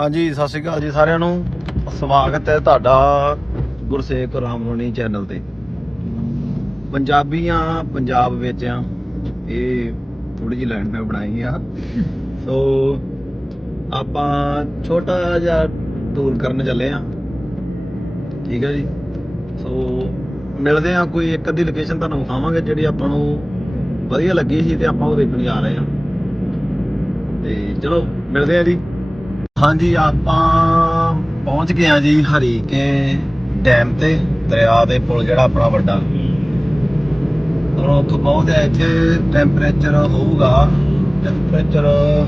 ਹਾਂਜੀ, ਸਤਿ ਸ਼੍ਰੀ ਅਕਾਲ ਜੀ ਸਾਰਿਆਂ ਨੂੰ। ਸਵਾਗਤ ਹੈ ਤੁਹਾਡਾ ਗੁਰਸੇਵਕ ਰਾਮਰੋਣੀ ਚੈਨਲ ਤੇ। ਪੰਜਾਬੀਆਂ, ਪੰਜਾਬ ਵਿੱਚ ਆ। ਇਹ ਥੋੜੀ ਜਿਹੀ ਲਾਈਨ ਮੈਂ ਬਣਾਈ ਆ। ਸੋ ਆਪਾਂ ਛੋਟਾ ਜਿਹਾ ਟੂਰ ਕਰਨ ਚੱਲੇ ਆ। ਠੀਕ ਹੈ ਜੀ? ਸੋ ਮਿਲਦੇ ਆ ਕੋਈ ਇੱਕ ਅੱਧੀ ਲੋਕੇਸ਼ਨ ਤੁਹਾਨੂੰ ਵਿਖਾਵਾਂਗੇ ਜਿਹੜੀ ਆਪਾਂ ਨੂੰ ਵਧੀਆ ਲੱਗੀ ਸੀ ਤੇ ਆਪਾਂ ਉਹ ਵੇਖਣ ਜਾ ਰਹੇ ਆ। ਤੇ ਚਲੋ, ਮਿਲਦੇ ਆ ਜੀ। ਹਾਂਜੀ, ਆਪਾਂ ਪਹੁੰਚ ਗਏ ਆ ਜੀ ਹਰੀਕੇ ਡੈਮ ਤੇ, ਦਰਿਆ ਦੇ ਪੁਲ ਜਿਹੜਾ ਆਪਣਾ ਵੱਡਾ। ਰੋਕ ਬਹੁਤ ਹੈ ਇੱਥੇ ਟੈਂਪਰੇਚਰ ਹੋਊਗਾ ਟੈਂਪਰੇਚਰ ਉਹ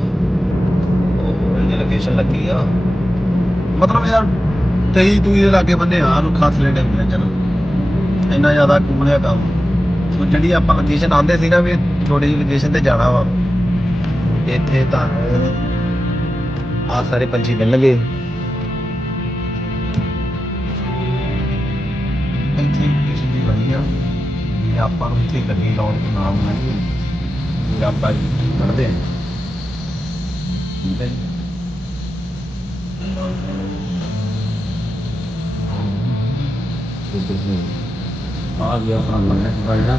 ਲੋਕੇਸ਼ਨ ਲੱਗੀ ਆ। ਮਤਲਬ ਯਾਰ 23 ਤੂੰ ਦੇ ਲਾਗੇ ਬੰਦੇ ਆ ਨੂੰ ਖਾਸ ਲੈ ਟੈਂਪਰੇਚਰ ਇੰਨਾ ਜ਼ਿਆਦਾ ਕੂਲਿਆ ਕੰਮ। ਸੋ ਜਿਹੜੀ ਆਪਾਂ ਲੋਕੇਸ਼ਨ ਆਂਦੇ ਸੀ ਨਾ ਵੀ ਥੋੜੀ ਜਿਹੀ ਲੋਕੇਸ਼ਨ ਤੇ ਜਾਣਾ ਵਾ। ਇੱਥੇ ਤੁਹਾਨੂੰ ਆ ਸਾਰੇ ਪੰਛੀ ਮਿਲਣਗੇ। ਇੱਥੇ ਵਧੀਆ ਇਹ ਆਪਾਂ ਨੂੰ ਇੱਥੇ ਗੱਡੀ ਲਾਉਣ ਦਾ ਨਾਮ ਨਹੀਂ ਇਹ ਆਪਾਂ ਕਰਦੇ ਹਾਂ। ਆ ਗਿਆ ਆਪਣਾ ਮੰਨਿਆ ਥੋੜਾ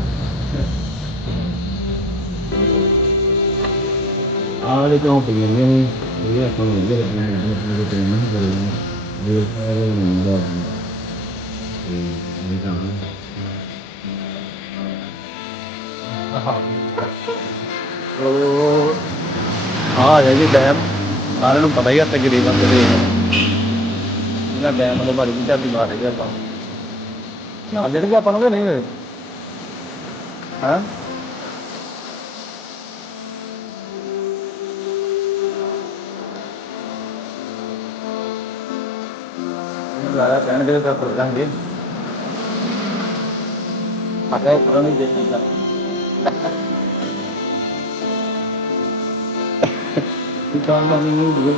ਆਲੇ ਕਿਉਂ ਪਈਆਂ ਨੇ। ਆਪਾਂ ਉਹ ਆ ਹੈ ਜੀ ਡੈਮ ਸਾਰਿਆਂ ਨੂੰ ਪਤਾ ਹੀ ਤਕਰੀਬਨ ਤੇ ਇਹਦਾ ਡੈਮ ਦੇ ਬਾਰੇ ਵੀ ਝਾਤੀ ਮਾਰ ਰਹੀ ਆਪਾਂ ਨਾ ਜਿਹੜੇ ਆਪਾਂ ਨੂੰ ਕਿ ਨਹੀਂ ਹੋਏ ਹਾਂ ਲਾਇਆ ਪੈਣ ਤਾਂ ਕਰ ਦਾਂਗੇ। ਆਗਾ ਪੁਰਾਣੀ ਦੇਖੀ ਜਾ ਇਤਾਂ ਦਾ ਨਹੀਂ ਹੋ।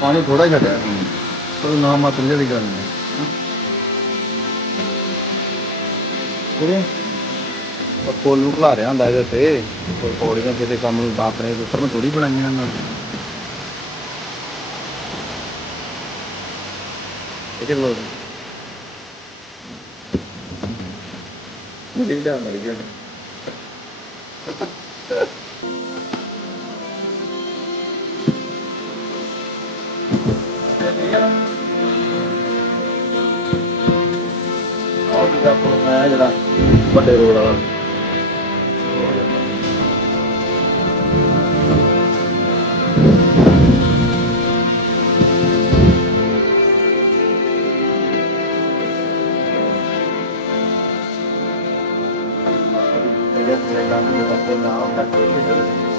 ਪਾਣੀ ਥੋੜਾ ਛੱਡਿਆ ਪਰ ਨਾ ਮਾਤਰ ਜਿਹੜੀ ਗੱਲ ਨਹੀਂ। ਕਿਹੜੇ? ਪੁੱਲ ਨੂੰ ਖਲਾ ਰਿਹਾ ਹੁੰਦਾ ਇਹਦੇ ਤੇ ਕੋਈ ਪੌੜੀਆਂ ਕਿਤੇ ਕੰਮ ਨੂੰ ਆਪਣੇ ਉੱਪਰ ਨੂੰ ਥੋੜੀ ਬਣਾਈਆਂ ਇਹਨਾਂ ਨੇ। ਇਹਦੇ ਲੋ ਇਹ ਜਿਹੜਾ ਮਰ ਗਿਆ ਉਹ ਵੀ ਆਪਾਂ ਮੈਂ ਜਿਹੜਾ ਵੱਡੇ ਰੋਡ ਵਾਲਾ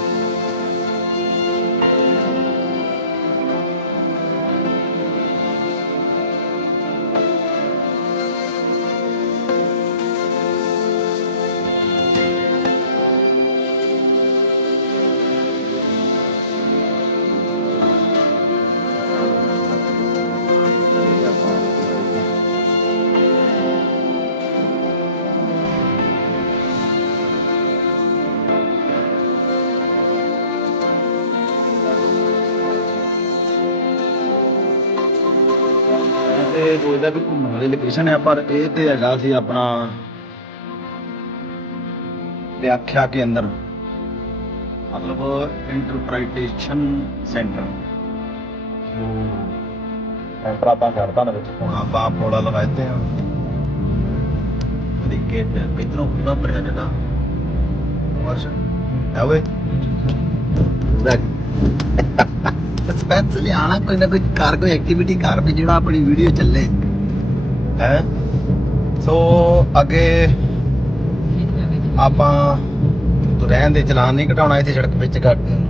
ਤੇ ਸੋਚਦਾ ਵੀ ਘੁੰਮਣ ਵਾਲੀ ਲੋਕੇਸ਼ਨ ਹੈ ਪਰ ਇਹ ਤੇ ਹੈਗਾ ਸੀ ਆਪਣਾ ਵਿਆਖਿਆ ਕੇ ਅੰਦਰ ਮਤਲਬ ਇੰਟਰਪ੍ਰੀਟੇਸ਼ਨ ਸੈਂਟਰ ਉਹ ਪ੍ਰਾਪਾ ਕਰਦਾ ਨਾ ਵਿੱਚ ਆਪਾਂ ਪੋੜਾ ਲਗਾਇਤੇ ਆ। ਤੇ ਕਿਤਨੋਂ ਪੂਰਾ ਭਰਿਆ ਜਗਾ ਵਰਸ਼ ਹੈ ਓਏ। ਦੇਖ ਸਪੈਂਸ ਲਿਆਣਾ ਕੋਈ ਨਾ ਕੋਈ ਕਰ ਕੋਈ ਐਕਟੀਵਿਟੀ ਕਰ ਵੀ ਜਿਹੜਾ ਆਪਣੀ ਵੀਡੀਓ ਚੱਲੇ। ਹੈ? ਸੋ ਅੱਗੇ ਆਪਾਂ ਤੂੰ ਰਹਿਣ ਦੇ ਚਲਾਨ ਨਹੀਂ ਘਟਾਉਣਾ ਇੱਥੇ ਸੜਕ ਵਿੱਚ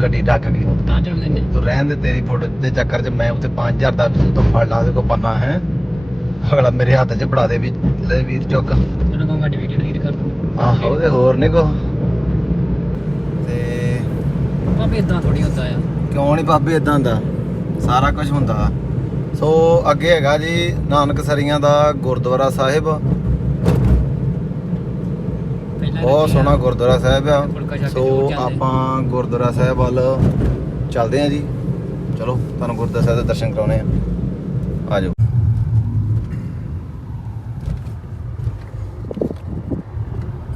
ਗੱਡੀ ਢੱਕ ਗਈ। ਤਾਂ ਚੜ ਦਿੰਦੇ ਤੂੰ ਰਹਿਣ ਦੇ ਤੇਰੀ ਫੋਟੋ ਦੇ ਚੱਕਰ 'ਚ ਮੈਂ ਉੱਥੇ 5000 ਦਾ ਤੋਂ ਫੜ ਲਾ ਦੇ ਕੋ ਪੰਨਾ ਹੈ। ਅਗਲਾ ਮੇਰੇ ਹੱਥ 'ਚ ਫੜਾ ਦੇ ਵੀ ਲੈ ਵੀਰ ਚੁੱਕ। ਤੈਨੂੰ ਕਹੂੰਗਾ ਡਿਲੀਟ ਡਿਲੀਟ ਕਰ ਦੂੰ ਆਹੋ ਤੇ ਹੋਰ ਨਹੀਂ ਕੋ। ਤੇ ਭਾਵੇਂ ਇਦਾਂ ਥੋੜੀ ਹੁੰਦਾ ਆ। ਕਿਉਂ ਨਹੀਂ ਬਾਬੇ ਇਦਾਂ ਦਾ? ਸਾਰਾ ਕੁਝ ਹੁੰਦਾ। ਸੋ ਅੱਗੇ ਹੈਗਾ ਜੀ ਨਾਨਕ ਸਰੀਆਂ ਦਾ ਗੁਰਦੁਆਰਾ ਸਾਹਿਬ। ਬਹੁਤ ਸੋਹਣਾ ਗੁਰਦੁਆਰਾ ਸਾਹਿਬ ਆ। ਸੋ। ਆਪਾਂ ਗੁਰਦੁਆਰਾ ਸਾਹਿਬ ਵੱਲ ਚੱਲਦੇ ਆ ਜੀ। ਚਲੋ ਤੁਹਾਨੂੰ ਗੁਰਦੁਆਰਾ ਸਾਹਿਬ ਦੇ ਦਰਸ਼ਨ ਕਰਾਉਣੇ ਆ। ਆ ਜਾਓ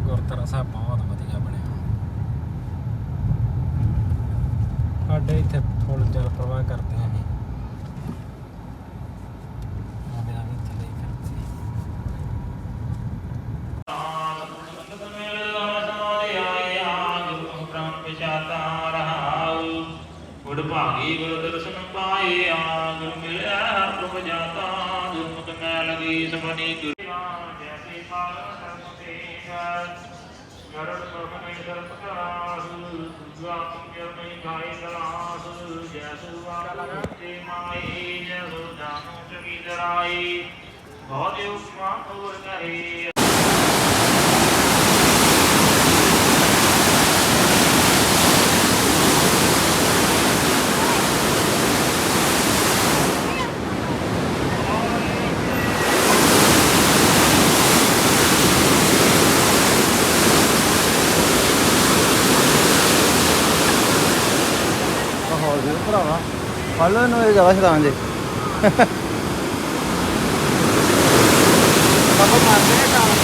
ਗੁਰਦੁਆਰਾ ਸਾਹਿਬ ਬਹੁਤ ਵਧੀਆ ਬਣਿਆ ਸਾਡੇ ਇੱਥੇ ਫੁੱਲ ਜਲ ਪ੍ਰਵਾਹ ਕਰਦੇ ਆ ਅਸੀਂ ਆਵੇ ਆਵੇ ਥੱਲੇ ਹੀ ਕਰਦੇ ਗੁਰ ਭਾਗੀ ਗੁਰ ਦਰਸ਼ਨ ਪਾਇਆ ਗੁਰ ਮਿਲਿਆ ਹਰ ਪ੍ਰਭ ਜਾਤਾ ਗੁਰਮੁਖ ਮੈਂ ਲਗੀ ਸਭਨੀ ਗੁਰ ਜੈਸੇ ਪਾਲ ਸਰਮ ਤੇ ਗਰੜ ਪ੍ਰਭ ਨਹੀਂ ਦਰਪ ਕਰਾਸ ਦੁਆ ਤੁਮਿਰ ਨਹੀਂ ਗਾਈ ਗਲਾਸ ਜੈਸੂ ਆਪ ਤੇ ਮਾਈ ਜੈਸੂ ਜਾਨੂ ਚਕੀ ਦਰਾਈ ਬਹੁਤ ਉਪਮਾ ਹੋਰ ਕਹੇ ਹੋਰ ਵੀ ਭਰਾਵਾ ਫੜ ਲਓ ਇਹਨੂੰ ਇਹ ਜ਼ਿਆਦਾ ਸ਼ਰਾਨ ਜੇ। ਕੰਮ